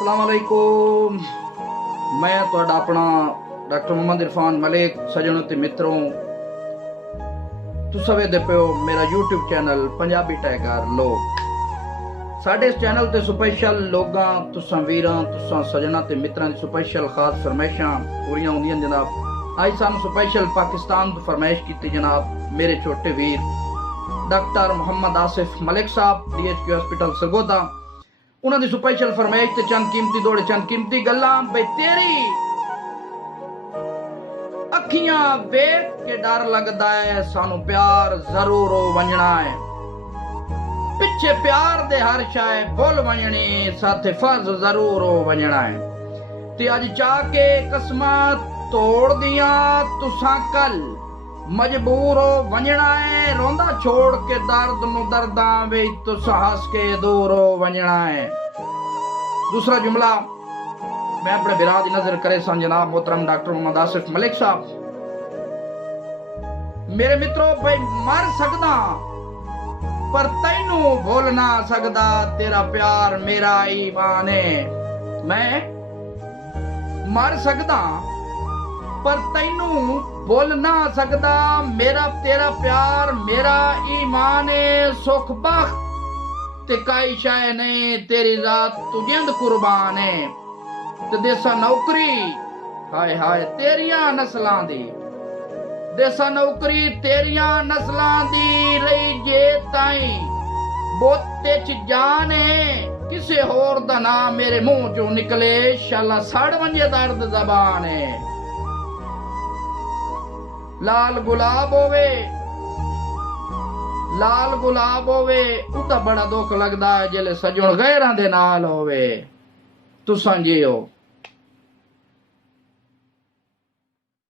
अस्सलाम वालेकुम। मैं तुहाडा अपना डॉक्टर मोहम्मद इरफान मलिक। सजनों ते मित्रों, तुसां वेखदे पियो मेरा यूट्यूब चैनल पंजाबी टाइगर लोग। साडे इस चैनल ते स्पेशल लोगां तुसां वीरां तुसां सजना ते मित्रां दी स्पेशल खास फरमाइशां पूरियां होंदियां जनाब। अज सानू स्पेशल पाकिस्तान तो फरमाइश की जनाब मेरे छोटे वीर डॉक्टर मोहम्मद आसिफ मलिक साहब DHQ हॉस्पिटल सरगोदा। उन्होंने स्पेशल फरमाइश ते चंद कीमती दौड़े चंद कीमती गल्लां बई तेरी अखियां वेख के डर लगदा है सानू प्यार जरूर हो वंजना है। पिछे प्यार दे हर शाय भुल वंजनी साथे फर्ज जरूर हो वंजना है। ते अज चाह के कसमां तोड़ दियां तुसां कल मजबूर हो वंजना है। रोंदा छोड़ के दर्द नु दर्दां वे तुसां हस के दूर हो वंजना है। दूसरा जुमला मैं अपने बिरा दी नजर करे सन जनाब मोहतरम डॉक्टर मोहम्मद आसिफ मलिक साहब। मेरे मित्रों भाई मर सकदा पर तैनू भूल ना सकदा तेरा प्यार मेरा ईमान है। मैं मर सकदा पर तैनू भूल ना सकदा मेरा तेरा प्यार मेरा ईमान है। सुख बख्त ते काई शाय नहीं तेरी रात तू जिंद कुर्बान है। ते देसा नौकरी हाय हाय तेरियां नस्लां दी देसा नौकरी तेरियां नस्लां दी रही जे ताई बोते च जान है। किसे होर दा ना मेरे मुंह चो निकले शाला सड़ वंजे दर्द जबान है। लाल गुलाब होवे उदा बड़ा दुख लगदा है जिले सजण गैरां दे नाल होवे। तुसां जियो।